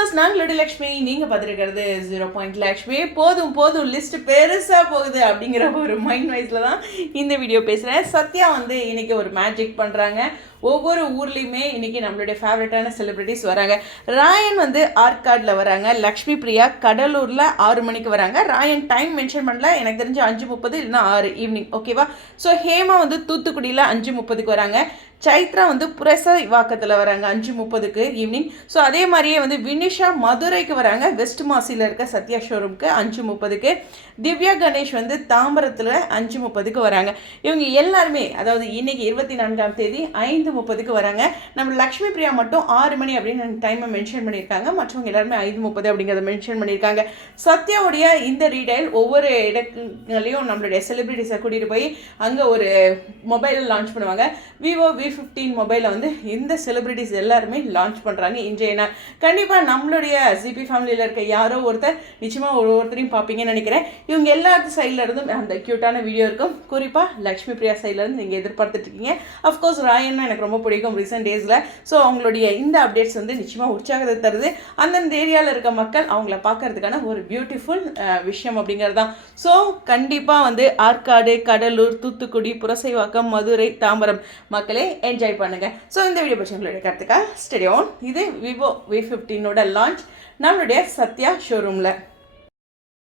Viewers, நாங்களுடைய Lakshmi, நீங்கள் பார்த்துருக்கிறது 0 லக்ஷ்மி. போதும் போதும் லிஸ்ட் பெருசாக போகுது அப்படிங்கிற ஒரு மைண்ட் வைஸில் தான் இந்த வீடியோ பேசுகிறேன். சத்யா வந்து இன்றைக்கி ஒரு மேஜிக் பண்ணுறாங்க. ஒவ்வொரு ஊர்லேயுமே இன்றைக்கி நம்மளுடைய ஃபேவரட்டான செலிப்ரிட்டிஸ் வராங்க. ராயன் வந்து ஆற்காடில் வராங்க, லக்ஷ்மி பிரியா கடலூரில் 6 மணிக்கு வராங்க. ராயன் டைம் மென்ஷன் பண்ணல, எனக்கு தெரிஞ்சு 5:30 இல்லைனா 6 ஈவினிங், ஓகேவா? ஸோ ஹேமா வந்து தூத்துக்குடியில் 5:30க்கு வராங்க. சைத்ரா வந்து புரசைவாக்கத்தில் வராங்க 5:30க்கு ஈவினிங். ஸோ அதே மாதிரியே வந்து வினிஷா மதுரைக்கு வராங்க, வெஸ்ட் மாசியில் இருக்க சத்யா ஷோரூமுக்கு 5:30க்கு. திவ்யா கணேஷ் வந்து தாம்பரத்தில் 5:30க்கு வராங்க. இவங்க எல்லாருமே, அதாவது இன்னைக்கு 24ஆம் தேதி 5:30க்கு வராங்க. நம்ம லக்ஷ்மி பிரியா மட்டும் 6 மணி அப்படின்னு டைமை மென்ஷன் பண்ணியிருக்காங்க, மற்றவங்க எல்லாருமே 5:30 அப்படிங்கிறத மென்ஷன் பண்ணியிருக்காங்க. சத்யாவுடைய இந்த ரீடைல் ஒவ்வொரு இடங்களையும் நம்மளுடைய செலிபிரிட்டிஸை கூட்டிகிட்டு போய் அங்கே ஒரு மொபைல் லான்ச் பண்ணுவாங்க. விவோ V15 மொபைலை வந்து இந்த செலிபிரிட்டிஸ் எல்லாருமே லான்ச் பண்ணுறாங்க இன்றைய நாள். கண்டிப்பாக நம்மளுடைய ஜிபி ஃபேமிலியில் இருக்க யாரோ ஒருத்தர் நிச்சயமாக ஒவ்வொருத்தரையும் பார்ப்பீங்கன்னு நினைக்கிறேன். இவங்க எல்லாத்து சைடில் இருந்தும் அந்த க்யூட்டான வீடியோ இருக்கும். குறிப்பாக லக்ஷ்மி பிரியா சைட்லேருந்து நீங்கள் எதிர்பார்த்துட்ருக்கீங்க. அஃப்கோர்ஸ் ராயன்னா எனக்கு ரொம்ப பிடிக்கும் ரீசெண்ட் டேஸில். ஸோ அவங்களுடைய இந்த அப்டேட்ஸ் வந்து நிச்சயமாக உற்சாகத்தை தருது. அந்தந்த ஏரியாவில் இருக்க மக்கள் அவங்கள பார்க்கறதுக்கான ஒரு பியூட்டிஃபுல் விஷயம் அப்படிங்கிறது தான். ஸோ கண்டிப்பாக வந்து ஆற்காடு, கடலூர், தூத்துக்குடி, புரசைவாக்கம், மதுரை, தாம்பரம் மக்களே என்ஜாய் பண்ணுங்க. ஸோ இந்த வீடியோ பற்றி உங்களுடைய கருத்துக்கா ஸ்டே ஆன். இது விவோ V15 லான்ச் நம்மளுடைய சத்யா ஷோரூமில்.